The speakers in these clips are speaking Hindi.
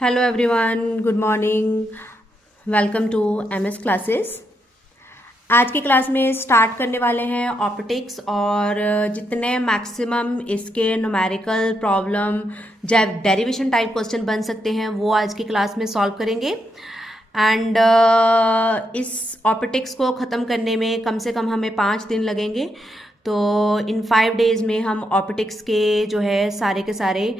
Hello everyone, good morning. Welcome to MS classes. आज की क्लास में स्टार्ट करने वाले हैं ऑप्टिक्स और जितने मैक्सिमम इसके न्यूमेरिकल प्रॉब्लम जब डेरिवेशन टाइप क्वेश्चन बन सकते हैं वो आज की क्लास में सॉल्व करेंगे। एंड इस ऑप्टिक्स को ख़त्म करने में कम से कम हमें 5 दिन लगेंगे। तो इन 5 डेज़ में हम ऑप्टिक्स के जो है सारे के सारे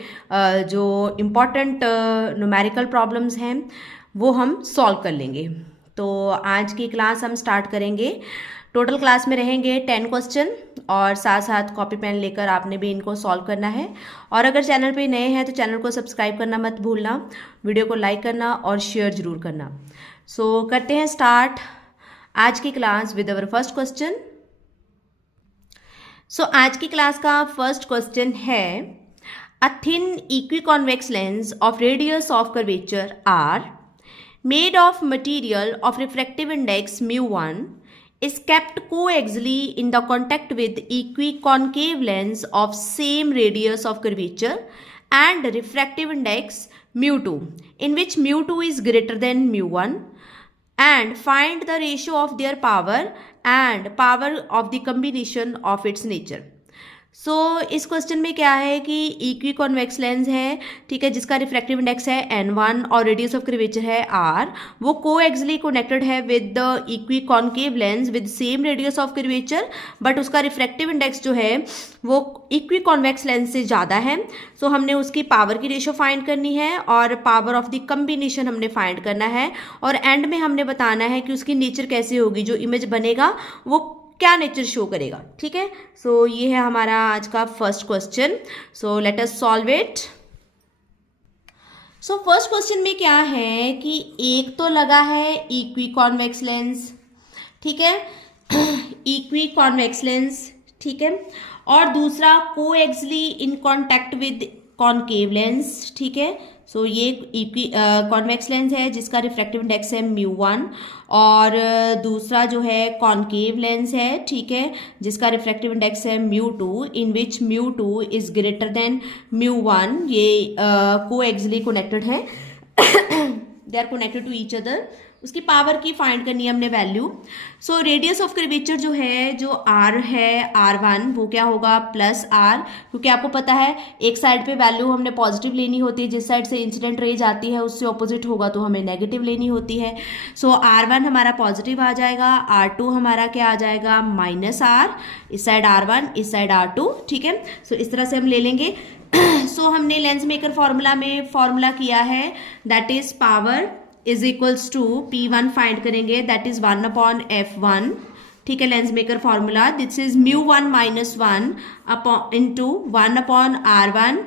जो इम्पॉर्टेंट न्यूमेरिकल प्रॉब्लम्स हैं वो हम सॉल्व कर लेंगे। तो आज की क्लास हम स्टार्ट करेंगे। टोटल क्लास में रहेंगे 10 क्वेश्चन और साथ साथ कॉपी पेन लेकर आपने भी इनको सॉल्व करना है। और अगर चैनल पे नए हैं तो चैनल को सब्सक्राइब करना मत भूलना, वीडियो को लाइक करना और शेयर ज़रूर करना। सो करते हैं स्टार्ट आज की class with our first question. So आज की क्लास का फर्स्ट क्वेश्चन है, a thin equiconvex lens of radius of curvature R made of material of refractive index mu1 is kept coaxially in the contact with equiconcave lens of same radius of curvature and refractive index mu2 in which mu2 is greater than mu1 and find the ratio of their power and power of the combination of its nature। इस क्वेश्चन में क्या है कि इक्वी कॉन्वेक्स लेंस है, ठीक है, जिसका रिफ्रैक्टिव इंडेक्स है n1 और रेडियस ऑफ कर्वेचर है r। वो कोएक्सियली कनेक्टेड है with the equi concave lens with same radius of curvature, but उसका रिफ्रैक्टिव इंडेक्स जो है वो इक्वी कॉन्वेक्स लेंस से ज़्यादा है। हमने उसकी पावर की रेशो फाइंड करनी है और पावर ऑफ द कम्बिनेशन हमने फाइंड करना है और एंड में हमने बताना है कि उसकी नेचर कैसे होगी, जो इमेज बनेगा वो क्या नेचर शो करेगा। ठीक है, ये है हमारा आज का first question. Late us solve it. First question में क्या है कि एक तो लगा है इक्वी कॉन्वेक्स लेंस, ठीक है, इक्वी कॉन्वेक्स लेंस, ठीक है, और दूसरा coaxially in contact with concave lens, ठीक है। ये इक्वी कॉन्वेक्स लेंस है जिसका रिफ्रैक्टिव इंडेक्स है mu1 और दूसरा जो है कॉनकेव लेंस है, ठीक है, जिसका रिफ्रैक्टिव इंडेक्स है mu2 in which mu2 is greater than mu1। ये कोएक्सियली कनेक्टेड है, they are connected to each other. उसकी पावर की फाइंड करनी है हमने वैल्यू। रेडियस ऑफ कर्वेचर जो है, जो r है r1, वो क्या होगा प्लस r, क्योंकि आपको पता है एक साइड पे वैल्यू हमने पॉजिटिव लेनी होती है, जिस साइड से इंसिडेंट रे जाती है उससे ऑपोजिट होगा तो हमें नेगेटिव लेनी होती है। r1 हमारा पॉजिटिव आ जाएगा, r2 हमारा क्या आ जाएगा माइनस r, इस साइड r1 इस साइड r2, ठीक है। इस तरह से हम ले लेंगे। हमने लेंस मेकर फॉर्मूला में फॉर्मूला किया है, that is power is equals to P1 find करेंगे, दैट इज 1/f1, ठीक है, lens maker formula. This is mu1 minus 1 into 1/r1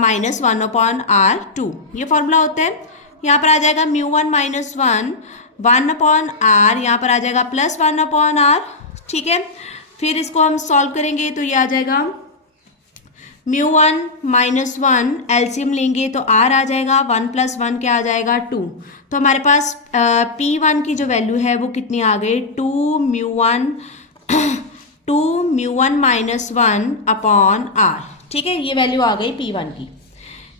minus 1/r2, ये फॉर्मूला होता है। यहाँ पर आ जाएगा mu1 माइनस 1/r, यहाँ पर आ जाएगा प्लस 1/r, ठीक है। फिर इसको हम सॉल्व करेंगे तो ये आ जाएगा mu1 माइनस 1, एलसीएम लेंगे तो r आ जाएगा, 1 प्लस 1 क्या आ जाएगा 2। तो हमारे पास P1 की जो वैल्यू है वो कितनी आ गई, 2 mu1 माइनस 1/r, ठीक है, ये वैल्यू आ गई P1 की।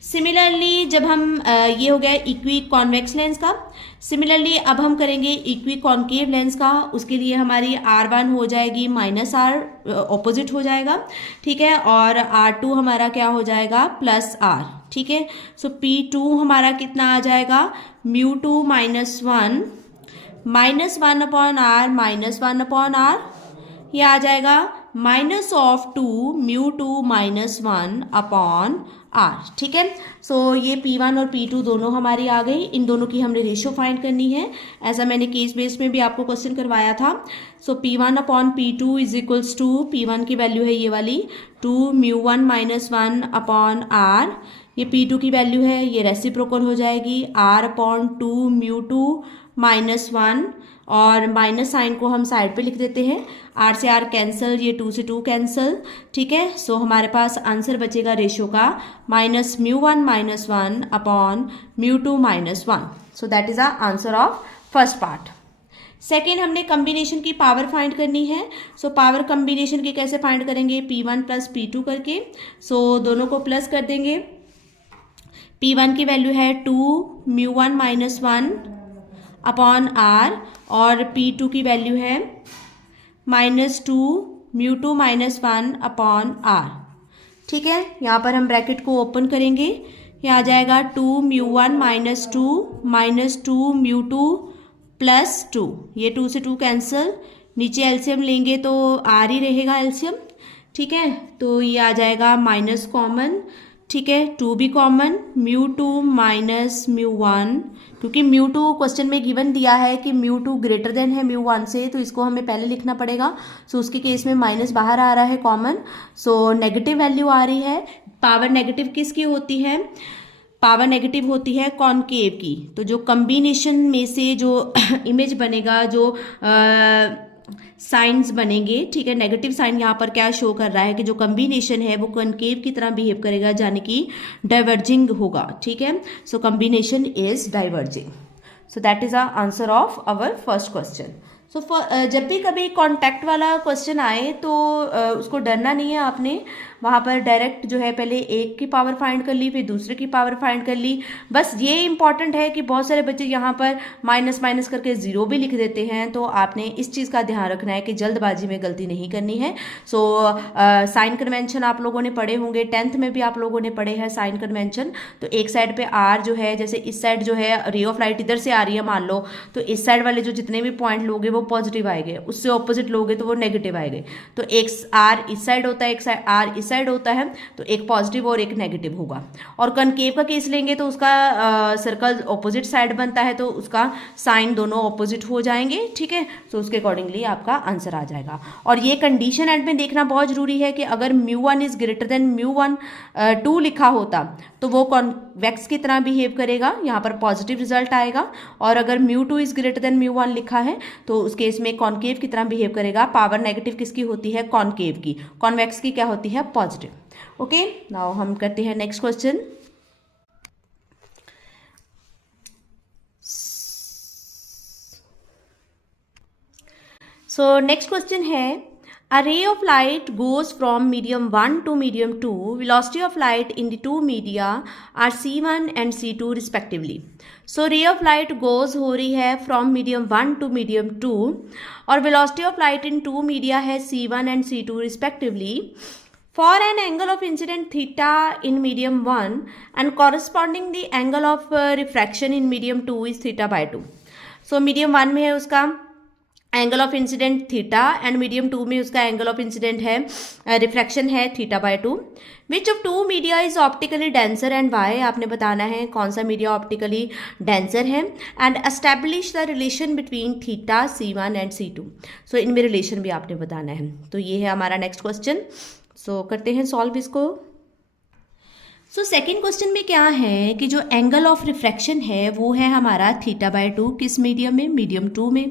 सिमिलरली जब हम ये हो गया इक्वी कॉन्वेक्स लेंस का, सिमिलरली अब हम करेंगे इक्वी कॉनकेव लेंस का। उसके लिए हमारी r1 हो जाएगी माइनस r, ऑपोजिट हो जाएगा, ठीक है, और r2 हमारा क्या हो जाएगा प्लस r, ठीक है। P2 हमारा कितना आ जाएगा, mu2 minus 1 minus 1/r minus 1/r, ये आ जाएगा minus of 2 mu2 minus 1/r, ठीक है। ये P1 और P2 दोनों हमारी आ गई, इन दोनों की हमने रेशियो फाइंड करनी है, ऐसा मैंने केस बेस में भी आपको क्वेश्चन करवाया था। P1/P2 is equals to, P1 की वैल्यू है ये वाली 2 mu1 माइनस 1/r, ये P2 की वैल्यू है, ये रेसिप्रोकल हो जाएगी r/2 mu2 माइनस 1, और माइनस साइन को हम साइड पे लिख देते हैं, r से r कैंसिल, ये 2 से 2 कैंसिल, ठीक है। हमारे पास आंसर बचेगा रेशियो का minus mu1 minus 1/mu2 minus 1। That is our answer of first part. Second, हमने कम्बिनेशन की पावर फाइंड करनी है। पावर कम्बिनेशन की कैसे फाइंड करेंगे, P1 प्लस P2 करके। दोनों को प्लस कर देंगे, P1 की वैल्यू है 2μ1 - 1 अपॉन R, और P2 की वैल्यू है -2μ2 - 1 अपॉन R। ठीक है, यहाँ पर हम ब्रैकेट को ओपन करेंगे, ये आ जाएगा 2μ1 - 2 -2μ2 + 2, ये 2 से 2 कैंसिल, नीचे एलसीएम लेंगे तो R ही रहेगा एलसीएम। ठीक है, तो ये आ जाएगा माइनस कॉमन। ठीक है, 2 भी कॉमन, μ2 - μ1, क्योंकि μ2 क्वेश्चन में गिवन दिया है कि μ2 ग्रेटर देन है μ1 से, तो इसको हमें पहले लिखना पड़ेगा। सो उसके केस में माइनस बाहर आ रहा है कॉमन, सो नेगेटिव वैल्यू आ रही है। पावर नेगेटिव किसकी होती है? पावर नेगेटिव होती है कॉनकेव की। तो जो कम्बिनेशन में से जो इमेज बनेगा, जो साइंस बनेंगे, ठीक है, नेगेटिव साइन यहाँ पर क्या शो कर रहा है कि जो कम्बिनेशन है वो कॉनकेव की तरह बिहेव करेगा, यानी कि डाइवर्जिंग होगा। ठीक है, so combination is diverging. So that is the answer of our first question. So जब भी कभी कॉन्टैक्ट वाला क्वेश्चन आए तो उसको डरना नहीं है आपने, वहाँ पर डायरेक्ट जो है पहले एक की पावर फाइंड कर ली, फिर दूसरे की पावर फाइंड कर ली। बस ये इंपॉर्टेंट है कि बहुत सारे बच्चे यहाँ पर माइनस माइनस करके 0 भी लिख देते हैं, तो आपने इस चीज़ का ध्यान रखना है कि जल्दबाजी में गलती नहीं करनी है। सो साइन कन्वेंशन आप लोगों ने पढ़े होंगे, 10th में भी आप लोगों ने पढ़े हैं साइन कन्वेंशन। तो एक साइड पे आर जो है, जैसे इस साइड जो है रे ऑफ लाइट इधर से आ रही है मान लो, तो इस साइड वाले जो जितने भी पॉइंट लोगे वो पॉजिटिव आएंगे, उससे ऑपोजिट लोगे तो वो नेगेटिव आएंगे। तो एक आर इस साइड होता है, एक साइड आर इस साइड होता है, तो एक पॉजिटिव और एक नेगेटिव होगा। और कनकेव का केस लेंगे तो उसका सर्कल ऑपोजिट साइड बनता है, तो उसका साइन दोनों ऑपोजिट हो जाएंगे। ठीक है, तो उसके अकॉर्डिंगली आपका आंसर आ जाएगा। और ये कंडीशन एंड में देखना बहुत जरूरी है कि अगर μ1 इज ग्रेटर देन μ1 2 लिखा होता तो वो कॉन्वेक्स की तरह बिहेव करेगा, यहाँ पर पॉजिटिव रिजल्ट आएगा। और अगर μ2 इज ग्रेटर देन μ1 लिखा है तो उस केस में कॉनकेव की तरह बिहेव करेगा। पावर नेगेटिव किसकी होती है? कॉनकेव की। कॉन्वेक्स की क्या होती है? पॉजिटिव। ओके, नाउ हम करते हैं next question. So next question है, a ray of light goes from medium 1 to medium 2. Velocity of light in the two media are C1 and C2 respectively. So ray of light goes हो रही है from medium 1 to medium 2 और velocity of light in two media है C1 and C2 respectively. For an angle of incident theta in medium 1 and corresponding the angle of refraction in medium 2 is theta by 2. So medium 1 में है उसका angle of incident theta and medium 2 में उसका एंगल ऑफ इंसिडेंट है रिफ्रैक्शन है theta by 2। Which of two media is optically denser and why, आपने बताना है कौन सा मीडिया ऑप्टिकली डेंसर है। And establish the relation between theta C1 and C2। So इनमें रिलेशन भी आपने बताना है। तो ये है हमारा नेक्स्ट क्वेश्चन। सो करते हैं सॉल्व इसको। सो सेकेंड क्वेश्चन में क्या है कि जो एंगल ऑफ रिफ्रैक्शन है वो है हमारा थीटा बाय 2, किस मीडियम में? मीडियम 2 में।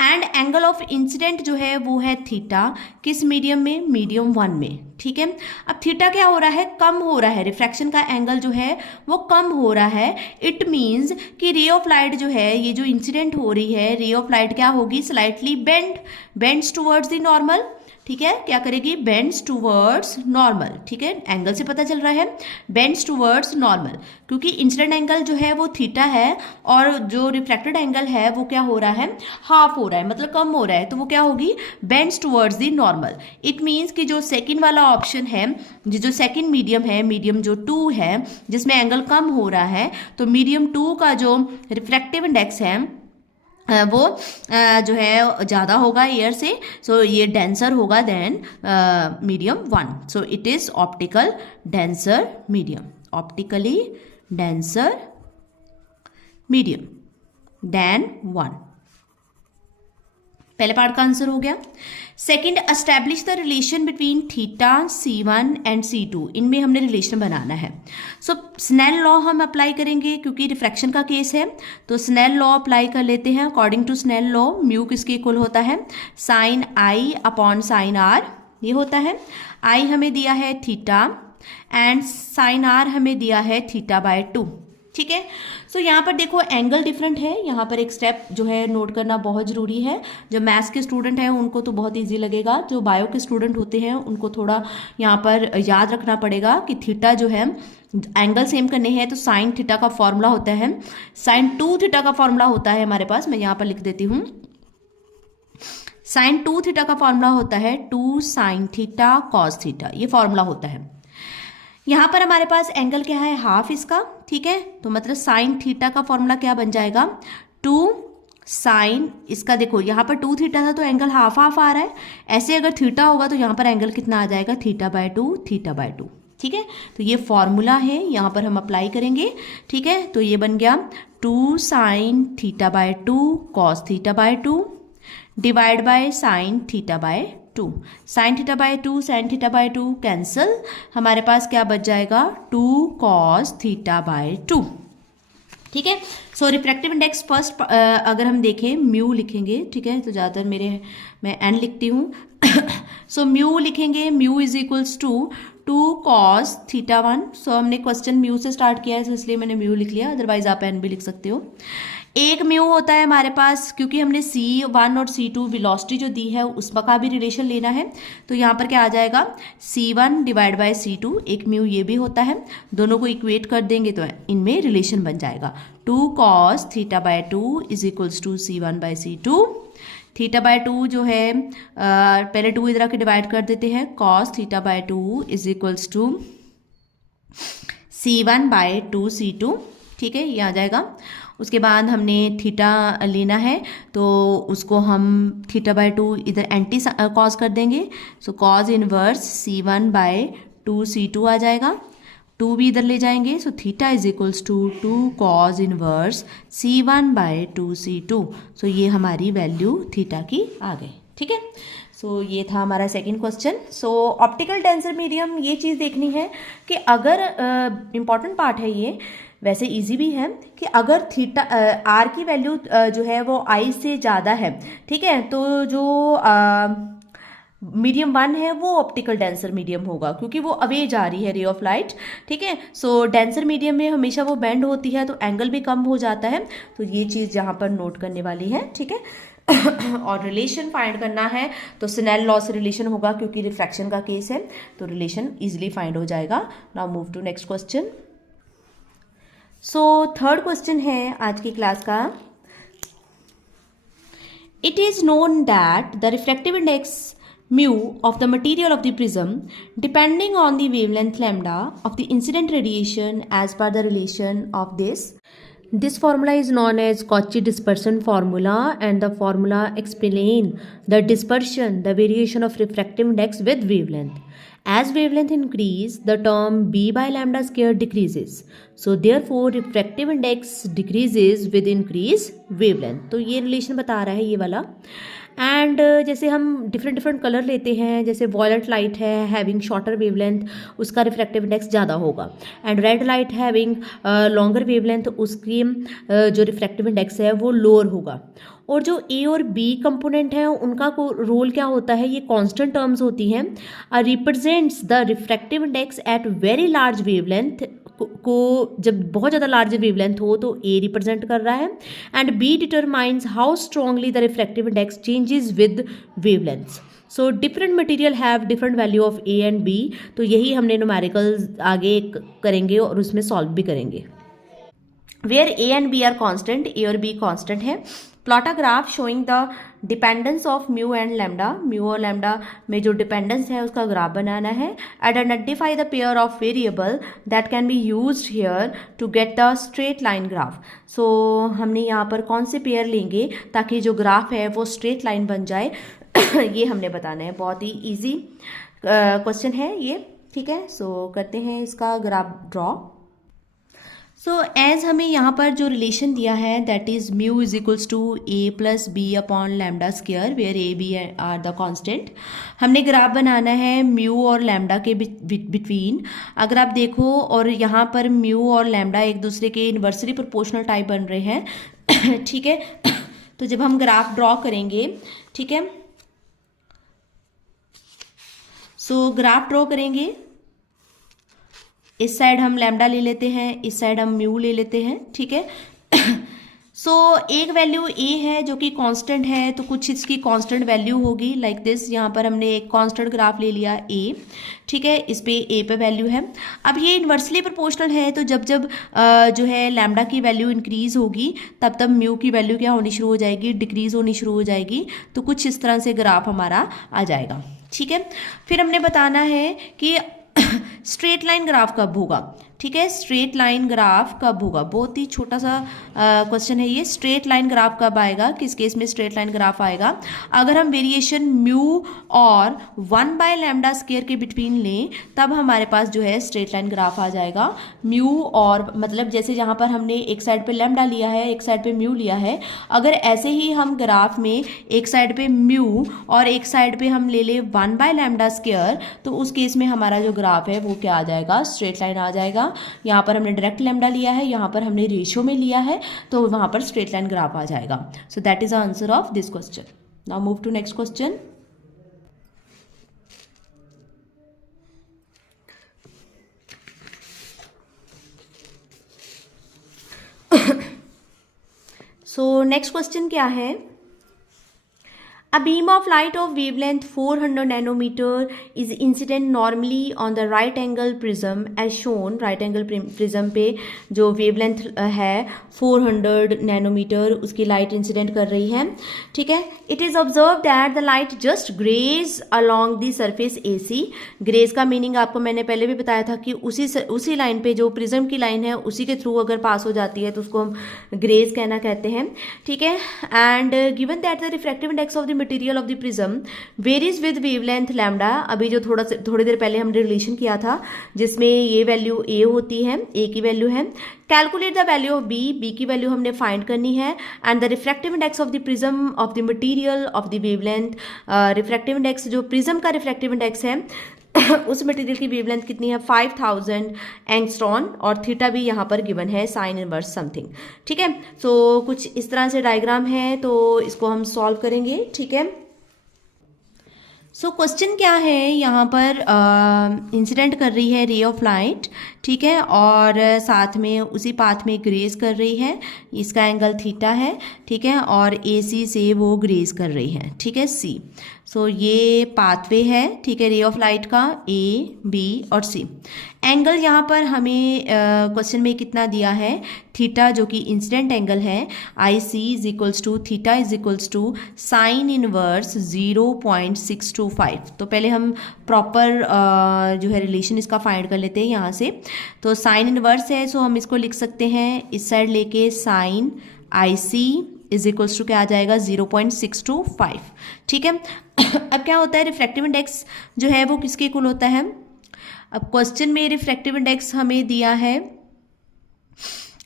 एंड एंगल ऑफ इंसिडेंट जो है वो है थीटा, किस मीडियम में? मीडियम 1 में। ठीक है, अब थीटा क्या हो रहा है? कम हो रहा है, रिफ्रैक्शन का एंगल जो है वो कम हो रहा है। इट मीन्स कि रे ऑफ लाइट जो है, ये जो इंसिडेंट हो रही है, रे ऑफ लाइट क्या होगी? Slightly bends towards the normal. ठीक है, क्या करेगी? Bends towards normal. ठीक है, एंगल से पता चल रहा है बेंड्स टूवर्ड्स नॉर्मल, क्योंकि इंसिडेंट एंगल जो है वो थीटा है और जो रिफ्रैक्टेड एंगल है वो क्या हो रहा है? हाफ हो रहा है, मतलब कम हो रहा है, तो वो क्या होगी? Bends towards the normal. It means कि जो सेकंड वाला ऑप्शन है, जो सेकंड मीडियम है, मीडियम जो 2 है जिसमें एंगल कम हो रहा है, तो मीडियम 2 का जो रिफ्रैक्टिव इंडेक्स है वो जो है ज़्यादा होगा एयर से। सो ये डेंसर होगा than medium 1। So it is optical denser medium, optically denser medium than 1। पहले पार्ट का आंसर हो गया। Second, establish the relation between theta C1 and C2। इनमें हमने रिलेशन बनाना है। सो स्नेल लॉ हम अप्लाई करेंगे क्योंकि रिफ्रैक्शन का केस है, तो स्नेल लॉ अप्लाई कर लेते हैं। According to Snell law mu किसके इक्वल होता है? Sine I upon sine R, ये होता है। I हमें दिया है थीटा एंड साइन R हमें दिया है थीटा बाय 2। ठीक है, सो यहाँ पर देखो एंगल डिफरेंट है, यहाँ पर एक स्टेप जो है नोट करना बहुत ज़रूरी है। जो मैथ्स के स्टूडेंट हैं उनको तो बहुत इजी लगेगा, जो बायो के स्टूडेंट होते हैं उनको थोड़ा यहाँ पर याद रखना पड़ेगा कि थीटा जो है एंगल सेम करने हैं तो साइन थीटा का फॉर्मूला होता है, साइन 2 थीटा का फॉर्मूला होता है हमारे पास, मैं यहाँ पर लिख देती हूँ। साइन 2 थीटा का फॉर्मूला होता है 2 साइन थीटा कॉस थीटा, ये फॉर्मूला होता है। यहाँ पर हमारे पास एंगल क्या है, हाफ इसका, ठीक है। तो मतलब साइन थीटा का फॉर्मूला क्या बन जाएगा, 2 साइन, इसका देखो यहाँ पर 2 थीटा था तो एंगल हाफ हाफ आ रहा है, ऐसे अगर थीटा होगा तो यहाँ पर एंगल कितना आ जाएगा, थीटा बाय 2, थीटा बाय 2, ठीक है। तो ये फॉर्मूला है, यहाँ पर हम अप्लाई करेंगे, ठीक है। तो ये बन गया 2 sine theta by 2 cos theta by 2 divide by sine theta by 2, sine theta by 2 sine theta by 2 cancel, हमारे पास क्या बच जाएगा, 2 कॉस थीटा बाय 2, ठीक है। सो रिफ्रैक्टिव इंडेक्स फर्स्ट अगर हम देखें म्यू लिखेंगे, ठीक है। तो ज़्यादातर मैं एन लिखती हूँ सो म्यू लिखेंगे, mu is equals to 2 cos theta 1। So हमने क्वेश्चन म्यू से स्टार्ट किया है, तो इसलिए मैंने म्यू लिख लिया, अदरवाइज आप एन भी लिख सकते हो। एक म्यू होता है हमारे पास, क्योंकि हमने C1 और C2 वेलोसिटी जो दी है उसका भी रिलेशन लेना है, तो यहाँ पर क्या आ जाएगा, C1 डिवाइड बाय C2, एक म्यू ये भी होता है, दोनों को इक्वेट कर देंगे तो इनमें रिलेशन बन जाएगा। 2 cos theta by 2 is equals to C1 by C2, theta by 2 जो है पहले 2 इधर आके डिवाइड कर देते हैं, cos theta by 2 is equals to C1 by 2 C2, ठीक है, ये आ जाएगा। उसके बाद हमने थीटा लेना है तो उसको हम थीटा बाय 2 इधर एंटी कॉस कर देंगे, so cos inverse C1 by 2 C2 आ जाएगा, 2 भी इधर ले जाएंगे, so theta is equals to 2 cos inverse C1 by 2 C2। So ये हमारी वैल्यू थीटा की आ गई, ठीक है। सो ये था हमारा सेकंड क्वेश्चन। सो ऑप्टिकल टेंसर मीडियम, ये चीज़ देखनी है कि अगर इम्पॉर्टेंट पार्ट है ये, वैसे इजी भी है, कि अगर थीटा आर की वैल्यू जो है वो आई से ज़्यादा है, ठीक है, तो जो मीडियम 1 है वो ऑप्टिकल डेंसर मीडियम होगा, क्योंकि वो अवे जा रही है रे ऑफ लाइट, ठीक है। सो डेंसर मीडियम में हमेशा वो बेंड होती है तो एंगल भी कम हो जाता है, तो ये चीज़ यहाँ पर नोट करने वाली है, ठीक है। और रिलेशन फाइंड करना है तो स्नेल लॉ से रिलेशन होगा, क्योंकि रिफ्रैक्शन का केस है, तो रिलेशन इजिली फाइंड हो जाएगा। Now move to next question. So third question है आज की क्लास का। It is known that the refractive index mu of the material of the prism depending on the wavelength lambda of the incident radiation as per the relation of this. This formula is known as Cauchy dispersion formula, and the formula explain the dispersion, the variation of refractive index with wavelength. As wavelength increase, the term b by lambda square decreases. So therefore refractive index decreases with increase wavelength. तो ये रिलेशन बता रहा है ये वाला। एंड जैसे हम डिफरेंट कलर लेते हैं, जैसे वॉयलेट लाइट है हैविंग शॉर्टर वेवलेंथ, उसका रिफ्रैक्टिव इंडेक्स ज़्यादा होगा, and red light having longer wavelength, उसकी जो रिफ्रैक्टिव इंडेक्स है वो लोअर होगा। और जो ए और बी कंपोनेंट है उनका रोल क्या होता है, ये कांस्टेंट टर्म्स होती हैं, represents the refractive index at very large wavelength को, जब बहुत ज़्यादा लार्ज वेवलेंथ हो तो ए रिप्रेजेंट कर रहा है, and B determines how strongly the refractive index changes with wavelengths. So different material have different value of A and B, तो यही हमने न्यूमेरिकल्स आगे करेंगे और उसमें सॉल्व भी करेंगे। Where A and B are constant, A और बी कॉन्स्टेंट है। Plot a graph showing the dependence of mu and lambda, mu और लैम्डा में जो डिपेंडेंस है उसका ग्राफ बनाना है, and identify the pair of variable that can be used here to get the straight line graph. So हमने यहाँ पर कौन से पेयर लेंगे ताकि जो ग्राफ है वो स्ट्रेट लाइन बन जाए ये हमने बताना है। बहुत ही ईजी क्वेश्चन है ये, ठीक है। सो करते हैं इसका ग्राफ ड्रॉ। सो एज हमें यहाँ पर जो रिलेशन दिया है that is mu is equals to A plus B upon lambda square, where A B are the constant. हमने ग्राफ बनाना है म्यू और लैम्डा के बिटवीन। अगर आप देखो और यहाँ पर म्यू और लैम्डा एक दूसरे के इन्वर्सली प्रोपोर्शनल टाइप बन रहे हैं ठीक है। तो जब हम ग्राफ ड्रॉ करेंगे, ठीक है, सो ग्राफ ड्रॉ करेंगे, इस साइड हम लैम्डा ले लेते हैं, इस साइड हम म्यू ले लेते हैं, ठीक है। सो एक वैल्यू ए है जो कि कांस्टेंट है, तो कुछ इसकी कांस्टेंट वैल्यू होगी लाइक दिस। यहाँ पर हमने एक कांस्टेंट ग्राफ ले लिया ए, ठीक है, इस पे ए पे वैल्यू है। अब ये इन्वर्सली प्रोपोर्शनल है, तो जब जब जो है लैम्डा की वैल्यू इंक्रीज होगी तब तब म्यू की वैल्यू क्या होनी शुरू हो जाएगी, डिक्रीज होनी शुरू हो जाएगी। तो कुछ इस तरह से ग्राफ हमारा आ जाएगा, ठीक है। फिर हमने बताना है कि स्ट्रेट लाइन ग्राफ कब होगा, ठीक है, स्ट्रेट लाइन ग्राफ कब होगा। बहुत ही छोटा सा क्वेश्चन है ये, स्ट्रेट लाइन ग्राफ कब आएगा, किस केस में स्ट्रेट लाइन ग्राफ आएगा। अगर हम वेरिएशन म्यू और 1/λ² के बिटवीन लें तब हमारे पास जो है स्ट्रेट लाइन ग्राफ आ जाएगा। म्यू और मतलब जैसे यहाँ पर हमने एक साइड पे लैम्डा लिया है, एक साइड पे म्यू लिया है, अगर ऐसे ही हम ग्राफ में एक साइड पे म्यू और एक साइड पे हम ले ले 1/λ², तो उस केस में हमारा जो ग्राफ है वो क्या आ जाएगा, स्ट्रेट लाइन आ जाएगा। यहाँ पर हमने डायरेक्ट लैम्डा लिया है, यहाँ पर हमने रेशियो में लिया है, तो वहाँ पर स्ट्रेट लाइन ग्राफ आ जाएगा। So that is the answer of this question. Now move to next question. So next question क्या है, a beam of light of wavelength 400 nanometer is incident normally on the right angle prism as shown। right angle prism पे जो wavelength है 400 नैनोमीटर उसकी लाइट इंसिडेंट कर रही है, ठीक है। it is observed that the light just graze along the surface AC। Graze का मीनिंग आपको मैंने पहले भी बताया था कि उसी लाइन पे जो प्रिज्म की लाइन है उसी के थ्रू अगर पास हो जाती है तो उसको हम ग्रेज कहना कहते हैं, ठीक है। And given that the refractive index of the material of the prism varies with wavelength lambda. अभी जो थोड़ी देर पहले हमने रिलेशन किया था जिसमें ये वैल्यू ए होती है, ए की वैल्यू है। Calculate the value of B, B की वैल्यू हमने फाइंड करनी है। And the refractive index of the prism of the material of the wavelength. Refractive index जो प्रिज्म का रिफ्रैक्टिव इंडेक्स है उस मटेरियल की वेवलेंथ कितनी है, 5000 एंगस्ट्रॉन, और थीटा भी यहाँ पर गिवन है साइन इनवर्स समथिंग, ठीक है। सो कुछ इस तरह से डायग्राम है, तो इसको हम सॉल्व करेंगे, ठीक है। सो क्वेश्चन क्या है, यहाँ पर इंसिडेंट कर रही है रे ऑफ लाइट, ठीक है, और साथ में उसी पाथ में ग्रेज कर रही है, इसका एंगल थीटा है, ठीक है, और AC से वो ग्रेज कर रही है, ठीक है, C। सो ये पाथवे है, ठीक है, रे ऑफ लाइट का A, B और C। एंगल यहाँ पर हमें क्वेश्चन में कितना दिया है, थीटा, जो कि इंसिडेंट एंगल है। IC is equals to theta is equals to sine inverse 0.625। तो पहले हम प्रॉपर जो है रिलेशन इसका फाइंड कर लेते हैं यहाँ से। तो साइन इनवर्स है, सो हम इसको लिख सकते हैं इस साइड लेके sine IC is equals to क्या आ जाएगा, 0.625, ठीक है। अब क्या होता है, रिफ्रैक्टिव इंडेक्स जो है वो किसके इक्वल होता है। अब क्वेश्चन में रिफ्रैक्टिव इंडेक्स हमें दिया है,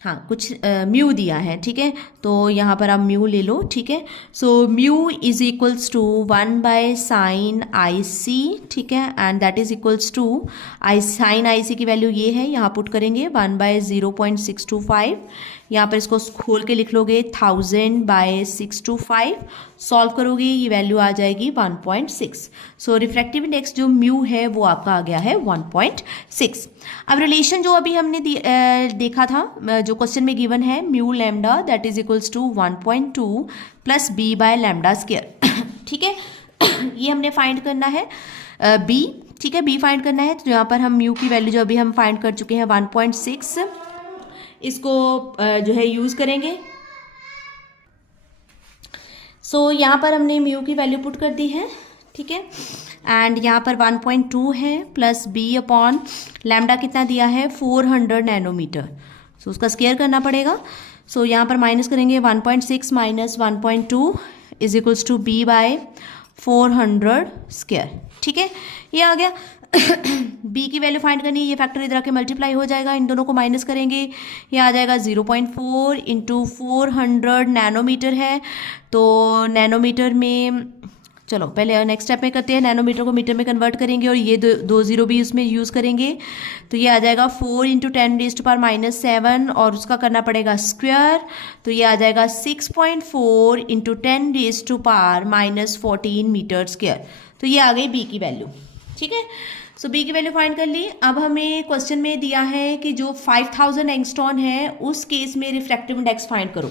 हाँ कुछ म्यू दिया है, ठीक है, तो यहाँ पर आप म्यू ले लो, ठीक है। So mu is equals to 1/sin IC, ठीक है, and that is equals to sine IC की वैल्यू ये है, यहाँ पुट करेंगे 1/0.625। यहाँ पर इसको खोल के लिख लोगे 1000/625, सॉल्व करोगे ये वैल्यू आ जाएगी 1.6। सो रिफ्रैक्टिव इंडेक्स जो म्यू है वो आपका आ गया है 1.6। अब रिलेशन जो अभी हमने देखा था, जो क्वेश्चन में गिवन है, mu lambda that is equals to 1.2 plus B/λ², ठीक है। ये हमने फाइंड करना है B, ठीक है, B फाइंड करना है। तो यहाँ पर हम म्यू की वैल्यू जो अभी हम फाइंड कर चुके हैं 1.6, इसको जो है यूज़ करेंगे। सो यहाँ पर हमने म्यू की वैल्यू पुट कर दी है, ठीक है, एंड यहाँ पर 1.2 है प्लस B/λ कितना दिया है, 400 नैनोमीटर। सो उसका स्क्वायर करना पड़ेगा। सो यहाँ पर माइनस करेंगे 1.6 minus 1.2 is equals to B/400², ठीक है, ये आ गया। B की वैल्यू फाइंड करनी है, ये फैक्टर इधर आके मल्टीप्लाई हो जाएगा, इन दोनों को माइनस करेंगे, ये आ जाएगा 0.4 इंटू 400 नैनोमीटर है। तो नैनोमीटर में, चलो पहले नेक्स्ट स्टेप में करते हैं, नैनोमीटर को मीटर में कन्वर्ट करेंगे और ये दो जीरो भी उसमें यूज़ करेंगे। तो ये आ जाएगा 4 इंटू 10⁻⁻7 और उसका करना पड़ेगा स्क्वायर, तो ये आ जाएगा 6.4 इंटू 10⁻⁻14 मीटर स्क्वायर। तो ये आ गई B की वैल्यू, ठीक है। सो बी की वैल्यू फाइंड कर ली। अब हमें क्वेश्चन में दिया है कि जो 5000 एंगस्ट्रॉन है उस केस में रिफ्रैक्टिव इंडेक्स फाइंड करो,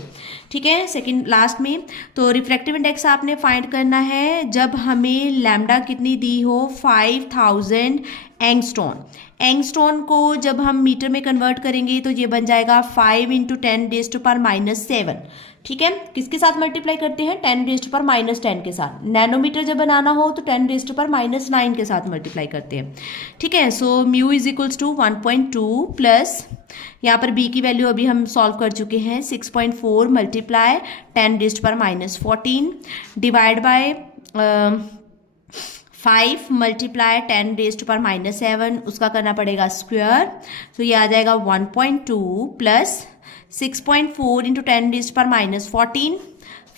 ठीक है, सेकंड लास्ट में। तो रिफ्रैक्टिव इंडेक्स आपने फाइंड करना है जब हमें लैम्डा कितनी दी हो 5000 एंगस्ट्रॉन। एंगस्ट्रॉन को जब हम मीटर में कन्वर्ट करेंगे तो ये बन जाएगा 5 × 10⁻⁻7, ठीक है। किसके साथ मल्टीप्लाई करते हैं? 10⁻⁻10 के साथ। नैनोमीटर जब बनाना हो तो 10⁻⁹ के साथ मल्टीप्लाई करते हैं, ठीक है। So mu is equals to 1.2 plus, यहाँ पर बी की वैल्यू अभी हम सॉल्व कर चुके हैं, 6.4 मल्टीप्लाई 10⁻14 डिवाइड बाय 5 मल्टीप्लाई 10⁻⁻7, उसका करना पड़ेगा स्क्वायर। तो ये आ जाएगा 1.2 प्लस 6.4 × 10⁻14,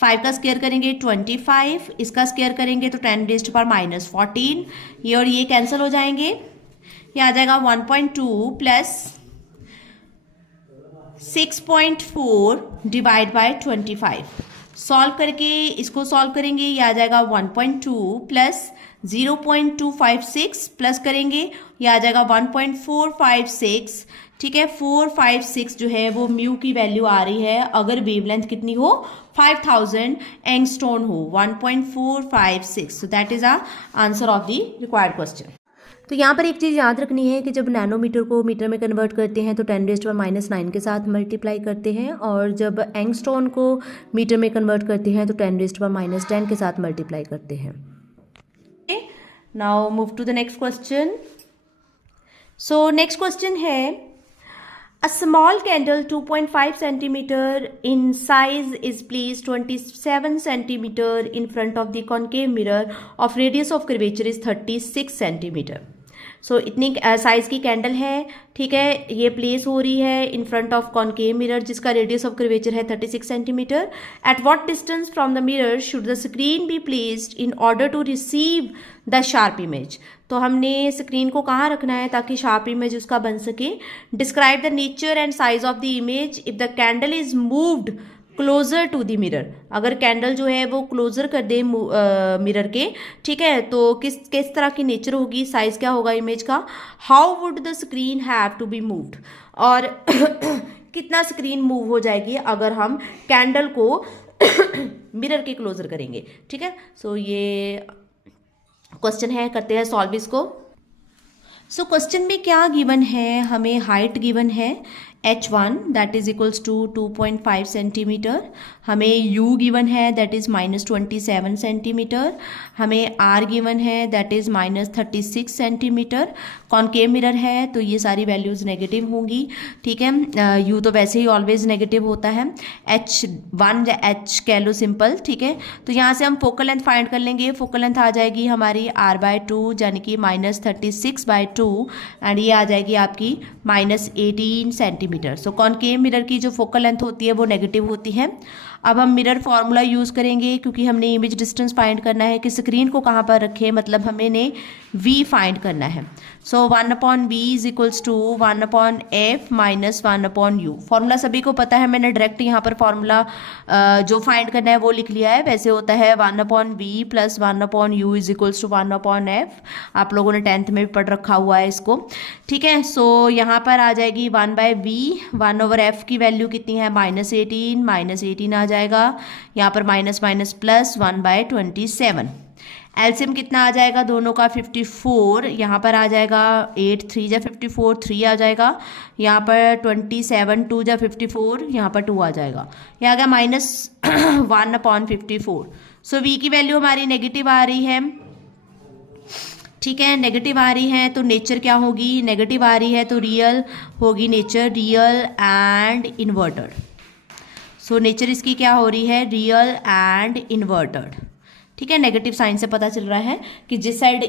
5 का स्क्वायर करेंगे 25, इसका स्क्वायर करेंगे तो 10⁻14, ये और ये कैंसिल हो जाएंगे। ये आ जाएगा 1.2 प्लस 6.4 डिवाइड बाय 25। सॉल्व करके इसको सॉल्व करेंगे, ये आ जाएगा 1.2 प्लस 0.256 प्लस करेंगे, ये आ जाएगा 1.456, ठीक है। 456 जो है वो म्यू की वैल्यू आ रही है अगर वेवलेंथ कितनी हो 5000 एंगस्ट्रॉन हो, 1.456। So that is a answer of the required question. तो यहाँ पर एक चीज़ याद रखनी है कि जब नैनोमीटर को मीटर में कन्वर्ट करते हैं तो 10⁻⁻9 के साथ मल्टीप्लाई करते हैं, और जब एंगस्ट्रॉन को मीटर में कन्वर्ट करते हैं तो 10⁻10 के साथ मल्टीप्लाई करते हैं। Now move to the next question. So next question है, a small candle 2.5 centimeter in size is placed 27 centimeter in front of the concave mirror of radius of curvature is 36 centimeter. सो इतनी साइज की कैंडल है, ठीक है, ये प्लेस हो रही है in front of concave mirror जिसका रेडियस ऑफ कर्वेचर है 36 centimetre. At what distance from the mirror should the screen be placed in order to receive the sharp image. तो हमने स्क्रीन को कहाँ रखना है ताकि शार्प इमेज उसका बन सके। Describe the nature and size of the image if the candle is moved closer to the mirror. अगर कैंडल जो है वो क्लोजर कर दे मिरर के, ठीक है, तो किस तरह की नेचर होगी, साइज क्या होगा इमेज का। How would the screen have to be moved, और कितना स्क्रीन मूव हो जाएगी अगर हम कैंडल को मिरर के क्लोजर करेंगे, ठीक है। सो ये क्वेश्चन है, करते हैं सॉल्व इसको। सो क्वेश्चन में क्या गिवन है, हमें हाइट गिवन है h1 दैट इज इक्वल्स टू 2.5 सेंटीमीटर, हमें u गिवन है दैट इज -27 सेंटीमीटर, हमें r गिवन है that is -36 centimetre. Concave mirror है तो ये सारी वैल्यूज़ नेगेटिव होंगी, ठीक है। u तो वैसे ही ऑलवेज नेगेटिव होता है। h1 या h कह लो सिंपल, ठीक है। तो यहाँ से हम फोकल लेंथ फाइंड कर लेंगे। फोकल लेंथ आ जाएगी हमारी r/2 यानी कि -36/2, एंड ये आ जाएगी आपकी -18 सेंटीमीटर। सो कॉनकेव मिरर की जो फोकल लेंथ होती है वो नेगेटिव होती है। अब हम मिरर फॉर्मूला यूज़ करेंगे क्योंकि हमने इमेज डिस्टेंस फाइंड करना है कि स्क्रीन को कहाँ पर रखें, मतलब हमने v फाइंड करना है। So 1/v is equals to 1/f minus 1/u। Formula सभी को पता है, मैंने डायरेक्ट यहाँ पर फॉर्मूला जो फाइंड करना है वो लिख लिया है। वैसे होता है 1/v plus 1/u is equals to 1/f। आप लोगों ने 10th में भी पढ़ रखा हुआ है इसको, ठीक है। सो यहाँ पर आ जाएगी 1/v, 1/f की वैल्यू कितनी है -18 आ जाएगा, यहाँ पर माइनस माइनस प्लस 1/27। एलसीएम कितना आ जाएगा दोनों का 54, यहाँ पर आ जाएगा 8 3 जा 54, 3 आ जाएगा, यहाँ पर 27 2 जा 54, यहाँ पर 2 आ जाएगा, ये आ गया -1/54। सो v की वैल्यू हमारी नेगेटिव आ रही है, ठीक है, नेगेटिव आ रही है तो नेचर क्या होगी, नेगेटिव आ रही है तो रियल होगी nature, real and inverted. So nature इसकी क्या हो रही है, रियल एंड इन्वर्टेड, ठीक है। नेगेटिव साइन से पता चल रहा है कि जिस साइड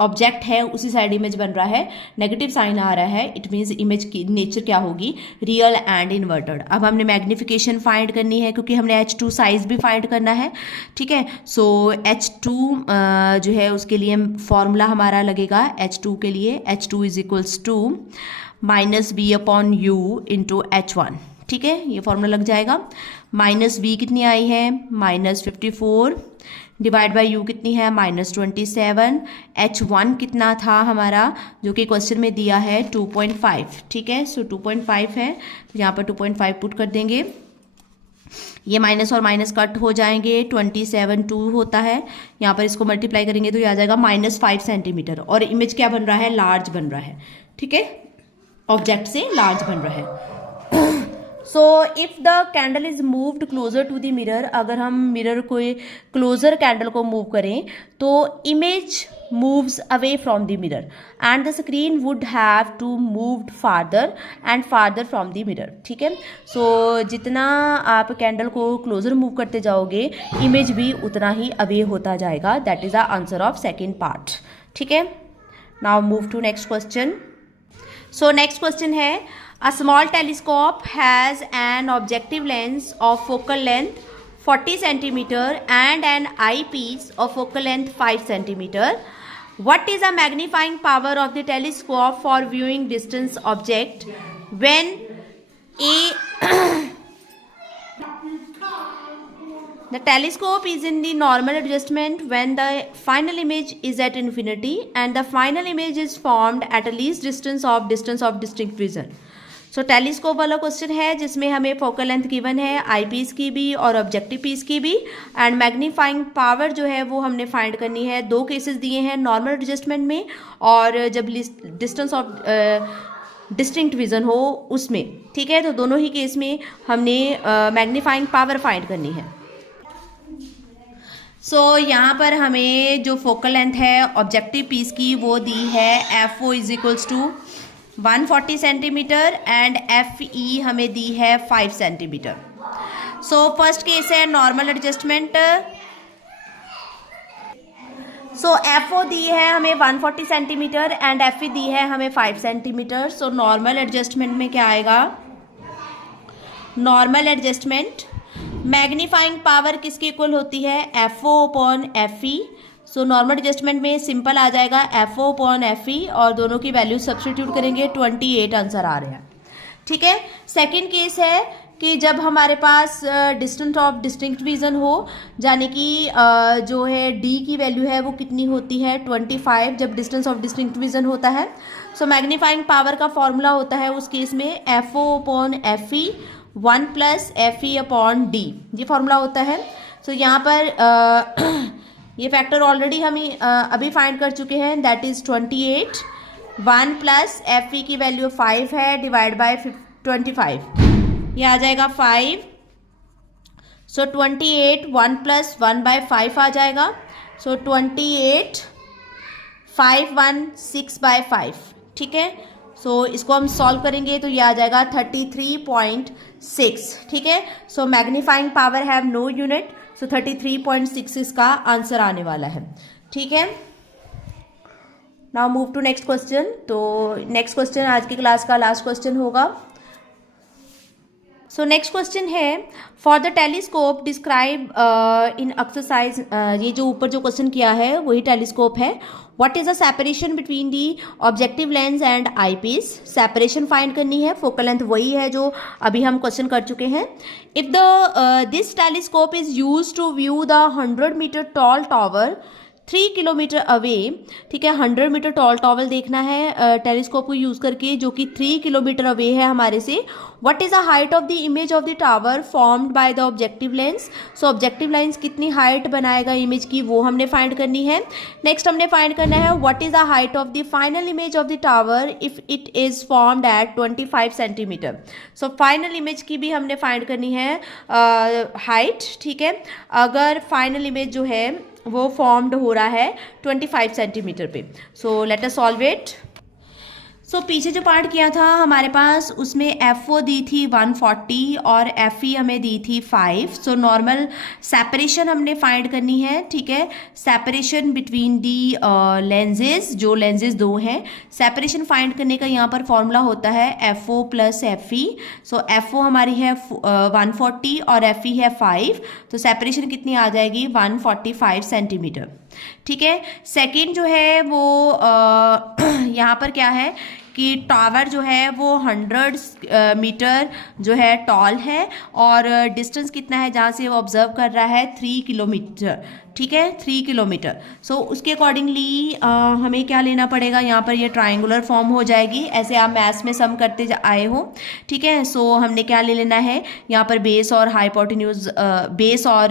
ऑब्जेक्ट है उसी साइड इमेज बन रहा है, नेगेटिव साइन आ रहा है, इट मीन्स इमेज की नेचर क्या होगी, रियल एंड इन्वर्टेड। अब हमने मैग्निफिकेशन फाइंड करनी है क्योंकि हमने h2 साइज भी फाइंड करना है, ठीक है। सो h2 जो है उसके लिए फॉर्मूला हमारा लगेगा h2 के लिए, h2 is equals to -v/u into h1, ठीक है, ये फॉर्मूला लग जाएगा। -v कितनी आई है, -54 डिवाइड बाई यू कितनी है -27, H1 कितना था हमारा जो कि क्वेश्चन में दिया है 2.5, ठीक है। सो 2.5 है, तो यहाँ पर 2.5 पुट कर देंगे, ये माइनस और माइनस कट हो जाएंगे, 27 2 होता है, यहाँ पर इसको मल्टीप्लाई करेंगे तो ये आ जाएगा -5 सेंटीमीटर, और इमेज क्या बन रहा है, लार्ज बन रहा है, ठीक है, ऑब्जेक्ट से लार्ज बन रहा है। So if the candle is moved closer to the mirror, अगर हम मिरर को क्लोजर कैंडल को मूव करें तो image moves away from the mirror and the screen would have to moved farther and farther from the mirror, ठीक है। सो जितना आप कैंडल को क्लोजर मूव करते जाओगे इमेज भी उतना ही अवे होता जाएगा। That is the answer of second part, ठीक है। Now move to next question. So next question है, a small telescope has an objective lens of focal length 40 centimeter and an eyepiece of focal length 5 centimeter. What is the magnifying power of the telescope for viewing distant object when the telescope is in the normal adjustment when the final image is at infinity and the final image is formed at a least distance of distinct vision. So telescope वाला क्वेश्चन है जिसमें हमें फोकल लेंथ गिवन है, आई पीस की भी और ऑब्जेक्टिव पीस की भी, एंड मैग्नीफाइंग पावर जो है वो हमने फाइंड करनी है। दो केसेस दिए हैं, नॉर्मल एडजस्टमेंट में और जब डिस्टेंस ऑफ डिस्टिंक्ट विजन हो उसमें, ठीक है। तो दोनों ही केस में हमने मैग्नीफाइंग पावर फाइंड करनी है। सो यहाँ पर हमें जो फोकल लेंथ है ऑब्जेक्टिव पीस की वो दी है FO = 140 सेंटीमीटर एंड FE हमें दी है 5 सेंटीमीटर। सो फर्स्ट केस है नॉर्मल एडजस्टमेंट। सो FO दी है हमें 140 सेंटीमीटर एंड FE दी है हमें 5 सेंटीमीटर। सो नॉर्मल एडजस्टमेंट में क्या आएगा, नॉर्मल एडजस्टमेंट मैग्नीफाइंग पावर किसकी इक्वल होती है, FO/FE। सो नॉर्मल एडजस्टमेंट में सिंपल आ जाएगा FO/FE और दोनों की वैल्यू सब्सटीट्यूट करेंगे, 28 आंसर आ रहे हैं, ठीक है। सेकंड केस है कि जब हमारे पास डिस्टेंस ऑफ डिस्टिंक्ट विजन हो, यानी कि जो है D की वैल्यू है वो कितनी होती है 25 जब डिस्टेंस ऑफ डिस्टिंक्ट विजन होता है। सो मैग्नीफाइंग पावर का फॉर्मूला होता है उस केस में FO/FE 1 + FE/D, ये फॉर्मूला होता है। सो यहाँ पर ये फैक्टर ऑलरेडी हम अभी फाइंड कर चुके हैं, दैट इज़ 28, 1 + FE की वैल्यू 5 है डिवाइड बाय 25, ये आ जाएगा 5। सो 28 1 + 1/5 आ जाएगा। सो 28 5 1 6/5, ठीक है। सो इसको हम सॉल्व करेंगे तो ये आ जाएगा 33.6, ठीक है। So magnifying power have no unit, so 33.6 इसका आंसर आने वाला है, ठीक है। Now move to next question. तो नेक्स्ट क्वेश्चन आज की क्लास का लास्ट क्वेश्चन होगा। सो नेक्स्ट क्वेश्चन है, for the telescope describe in exercise, ये जो ऊपर जो क्वेश्चन किया है वही टेलीस्कोप है। What is the separation between the objective lens and eyepiece, separation find करनी है। फोकल लेंथ वही है जो अभी हम क्वेश्चन कर चुके हैं। If the this telescope is use to view the 100 metre tall tower 3 kilometre away, ठीक है, 100 मीटर टॉल टावर देखना है टेलीस्कोप को यूज़ करके जो कि 3 किलोमीटर अवे है हमारे से। What is the height of the image of the tower formed by the objective lens. So objective lens कितनी हाइट बनाएगा इमेज की वो हमने फाइंड करनी है। नेक्स्ट हमने फाइंड करना है what is the height of the final image of the tower if it is formed at 25 centimetre. So final image की भी हमने फाइंड करनी है हाइट, ठीक है, अगर फाइनल इमेज जो है वो फॉर्म्ड हो रहा है 25 सेंटीमीटर पे। So let us solve it. So पीछे जो पार्ट किया था हमारे पास उसमें FO दी थी 140 और FE हमें दी थी 5। सो नॉर्मल सेपरेशन हमने फाइंड करनी है, ठीक है, सेपरेशन बिटवीन दी लेंजेज, जो लेंजेज दो हैं, सेपरेशन फाइंड करने का यहाँ पर फॉर्मूला होता है FO + FE। सो FO हमारी है 140 और FE है 5, तो सेपरेशन कितनी आ जाएगी 145 सेंटीमीटर, ठीक है। सेकेंड जो है वो यहाँ पर क्या है कि टावर जो है वो 100 मीटर जो है टॉल है और डिस्टेंस कितना है जहाँ से वो ऑब्जर्व कर रहा है 3 किलोमीटर, ठीक है, 3 किलोमीटर। सो उसके अकॉर्डिंगली हमें क्या लेना पड़ेगा, यहाँ पर ये ट्राइंगुलर फॉर्म हो जाएगी, ऐसे आप मैथ्स में सम करते आए हो, ठीक है। सो हमने क्या ले लेना है, यहाँ पर बेस और हाइपोटेन्यूज, बेस और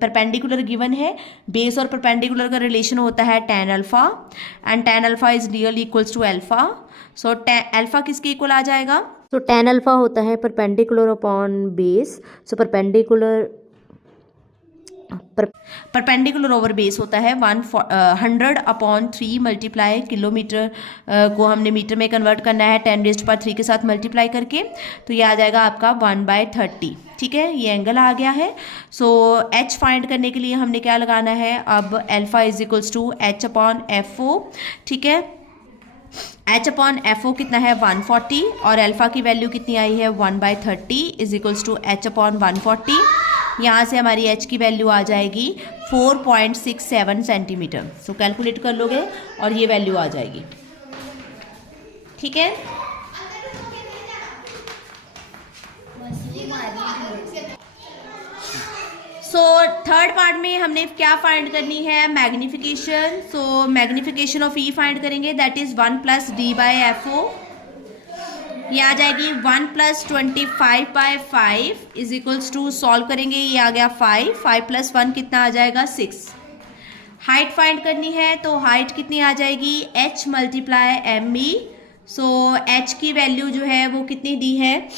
परपेंडिकुलर गिवन है। बेस और परपेंडिकुलर का रिलेशन होता है tan alpha and tan alpha is real equals to alpha. So alpha किसके इक्वल आ जाएगा, तो tan अल्फा होता है perpendicular upon base. So perpendicular over base होता है 100/3 मल्टीप्लाई किलोमीटर को हमने मीटर में कन्वर्ट करना है 10⁻³ के साथ मल्टीप्लाई करके, तो ये आ जाएगा आपका 1/30, ठीक है, ये एंगल आ गया है। सो h फाइंड करने के लिए हमने क्या लगाना है, अब alpha is equals to h/FO, ठीक है। h/FO कितना है 140 और अल्फा की वैल्यू कितनी आई है 1/30 इज इक्वल्स टू h/140। यहाँ से हमारी h की वैल्यू आ जाएगी 4.67 सेंटीमीटर। सो कैलकुलेट कर लोगे और ये वैल्यू आ जाएगी, ठीक है। सो थर्ड पार्ट में हमने क्या फाइंड करनी है, magnification. So magnification of E find करेंगे, दैट इज 1 + d/FO। ये आ जाएगी 1 + 25/5 इज इक्वल्स टू, सॉल्व करेंगे, ये आ गया 5 + 1 कितना आ जाएगा 6। हाइट फाइंड करनी है, तो हाइट कितनी आ जाएगी h × me। सो h की वैल्यू जो है वो कितनी दी है,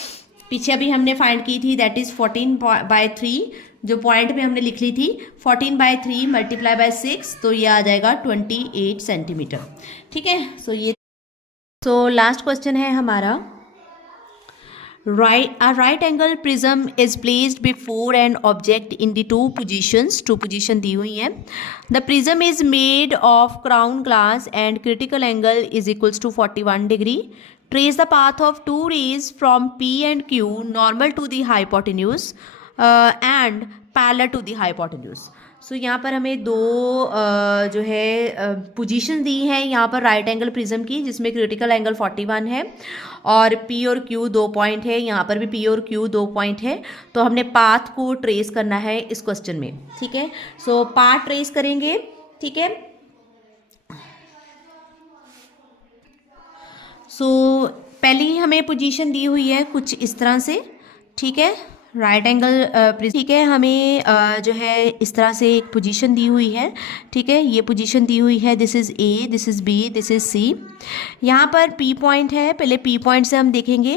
पीछे अभी हमने फाइंड की थी, दैट इज 14/3, जो पॉइंट पे हमने लिख ली थी 14/3 × 6, तो ये आ जाएगा 28 सेंटीमीटर, ठीक है। सो लास्ट क्वेश्चन है हमारा, a right angle prism is placed before an object in the two position दी हुई हैं। The prism is made of crown glass and critical angle is equals to 41 degree. Trace the path of two rays from P and Q normal to the hypotenuse and parallel to the hypotenuse. सो यहाँ पर हमें दो जो है पोजीशन दी है यहाँ पर राइट एंगल प्रिज्म की, जिसमें क्रिटिकल एंगल 41 है और P और Q 2 पॉइंट है, यहाँ पर भी P और Q 2 पॉइंट है। तो हमने पाथ को ट्रेस करना है इस क्वेश्चन में, ठीक है। सो पाथ ट्रेस करेंगे, ठीक है। सो पहली हमें पोजीशन दी हुई है कुछ इस तरह से, ठीक है, राइट एंगल ठीक है, हमें जो है इस तरह से एक पोजीशन दी हुई है, ठीक है, ये पोजीशन दी हुई है, this is A, this is B, this is C। यहाँ पर P पॉइंट है, पहले P पॉइंट से हम देखेंगे,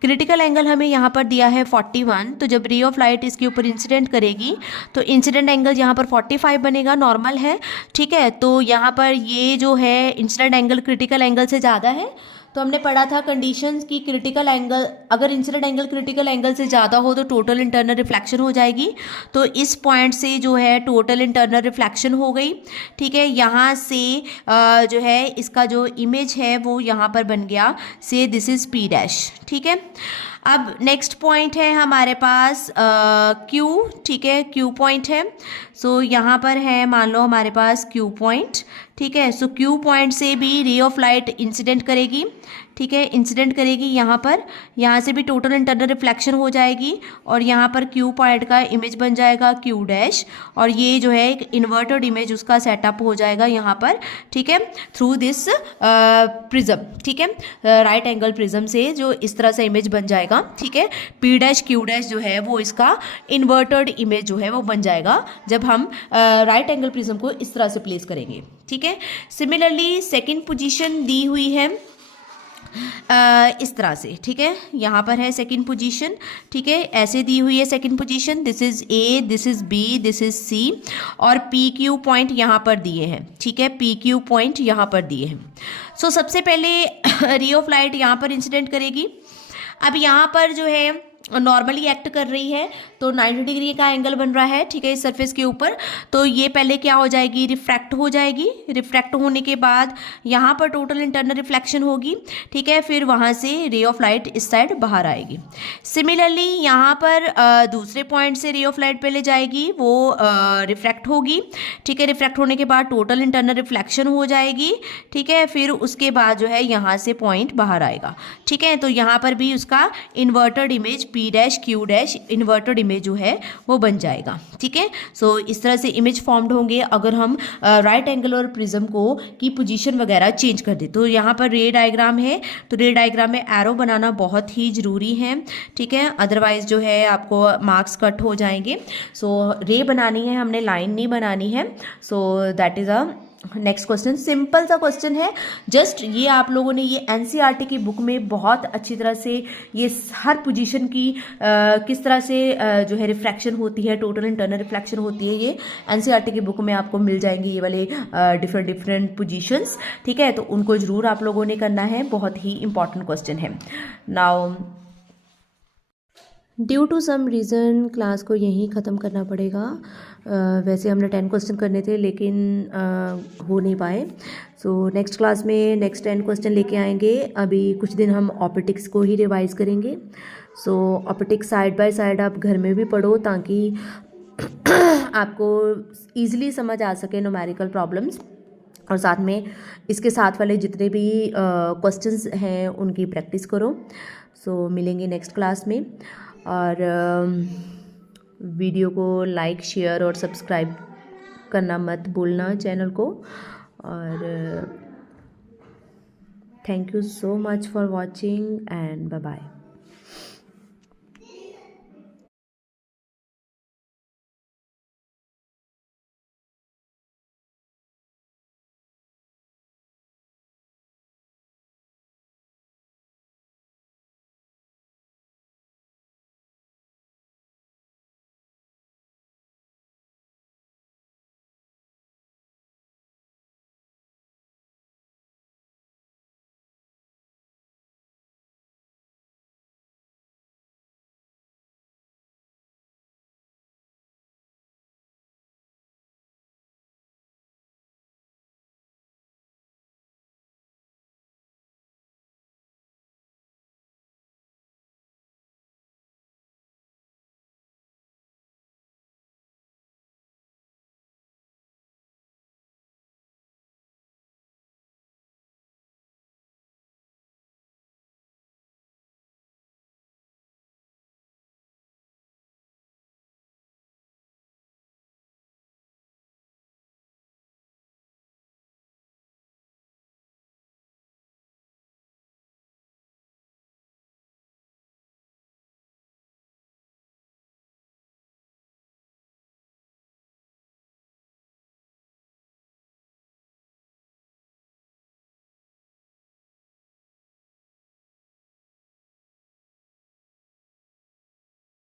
क्रिटिकल एंगल हमें यहाँ पर दिया है 41, तो जब रे ऑफ लाइट इसके ऊपर इंसिडेंट करेगी तो इंसिडेंट एंगल यहाँ पर 45 बनेगा, नॉर्मल है, ठीक है। तो यहाँ पर ये जो है इंसिडेंट एंगल क्रिटिकल एंगल से ज़्यादा है, तो हमने पढ़ा था कंडीशंस की क्रिटिकल एंगल, अगर इंसिडेंट एंगल क्रिटिकल एंगल से ज़्यादा हो तो टोटल इंटरनल रिफ्लेक्शन हो जाएगी। तो इस पॉइंट से जो है टोटल इंटरनल रिफ्लेक्शन हो गई, ठीक है। यहाँ से जो है इसका जो इमेज है वो यहाँ पर बन गया, से दिस इज़ P', ठीक है। अब नेक्स्ट पॉइंट है हमारे पास Q, ठीक है, Q पॉइंट है। सो यहाँ पर है, मान लो हमारे पास Q पॉइंट, ठीक है। सो Q पॉइंट से भी रे ऑफ लाइट इंसिडेंट करेगी, ठीक है, इंसिडेंट करेगी यहाँ पर, यहाँ से भी टोटल इंटरनल रिफ्लेक्शन हो जाएगी और यहाँ पर Q पॉइंट का इमेज बन जाएगा Q', और ये जो है एक इन्वर्टेड इमेज उसका सेटअप हो जाएगा यहाँ पर, ठीक है, थ्रू दिस प्रिज्म, ठीक है, राइट एंगल प्रिज्म से जो इस तरह से इमेज बन जाएगा, ठीक है। P', Q' जो है वो इसका इन्वर्टेड इमेज जो है वो बन जाएगा जब हम राइट एंगल प्रिज्म को इस तरह से प्लेस करेंगे, ठीक है। सिमिलरली सेकेंड पोजीशन दी हुई है इस तरह से, ठीक है, यहाँ पर है सेकंड पोजीशन, ठीक है, ऐसे दी हुई है second position, this is A, this is B, this is C, और PQ पॉइंट यहाँ पर दिए हैं, ठीक है, PQ पॉइंट यहाँ पर दिए हैं। सो सबसे पहले रे ऑफ लाइट यहाँ पर इंसिडेंट करेगी। अब यहाँ पर जो है नॉर्मली एक्ट कर रही है तो 90 डिग्री का एंगल बन रहा है, ठीक है, इस सरफेस के ऊपर। तो ये पहले क्या हो जाएगी, रिफ्रैक्ट हो जाएगी। रिफ्रैक्ट होने के बाद यहाँ पर टोटल इंटरनल रिफ्लेक्शन होगी, ठीक है, फिर वहाँ से रे ऑफ लाइट इस साइड बाहर आएगी। सिमिलरली यहाँ पर दूसरे पॉइंट से रे ऑफ लाइट पहले जाएगी, वो रिफ्रैक्ट होगी, ठीक है, रिफ्रैक्ट होने के बाद टोटल इंटरनल रिफ्लेक्शन हो जाएगी, ठीक है, फिर उसके बाद जो है यहाँ से पॉइंट बाहर आएगा, ठीक है। तो यहाँ पर भी उसका inverted image P dash Q dash inverted image जो है वो बन जाएगा, ठीक है। सो इस तरह से इमेज फॉर्म्ड होंगे अगर हम राइट एंगल और प्रिज्म को की पोजीशन वगैरह चेंज कर दे। तो यहाँ पर रे डायग्राम है, तो रे डायग्राम में एरो बनाना बहुत ही ज़रूरी है, ठीक है, अदरवाइज जो है आपको मार्क्स कट हो जाएंगे। सो रे बनानी है हमने, लाइन नहीं बनानी है। So that is a next question, simple सा क्वेश्चन है, जस्ट ये आप लोगों ने ये एनसीईआरटी की बुक में बहुत अच्छी तरह से ये हर पोजीशन की किस तरह से जो है रिफ्रैक्शन होती है, टोटल इंटरनल रिफ्लेक्शन होती है, ये एनसीईआरटी की बुक में आपको मिल जाएंगे ये वाले डिफरेंट डिफरेंट पोजीशंस, ठीक है। तो उनको ज़रूर आप लोगों ने करना है, बहुत ही इंपॉर्टेंट क्वेश्चन है। Now due to some reason class को यहीं ख़त्म करना पड़ेगा। वैसे हमने 10 क्वेश्चन करने थे लेकिन हो नहीं पाए। सो नेक्स्ट क्लास में नेक्स्ट 10 क्वेश्चन लेके आएंगे। अभी कुछ दिन हम ऑप्टिक्स को ही रिवाइज़ करेंगे। सो ऑप्टिक्स साइड बाय साइड आप घर में भी पढ़ो ताकि आपको ईजिली समझ आ सके न्यूमेरिकल प्रॉब्लम्स, और साथ में इसके साथ वाले जितने भी क्वेश्चंस हैं उनकी प्रैक्टिस करो। सो मिलेंगे नेक्स्ट क्लास में, और वीडियो को लाइक शेयर और सब्सक्राइब करना मत भूलना चैनल को। और thank you so much for watching and bye bye.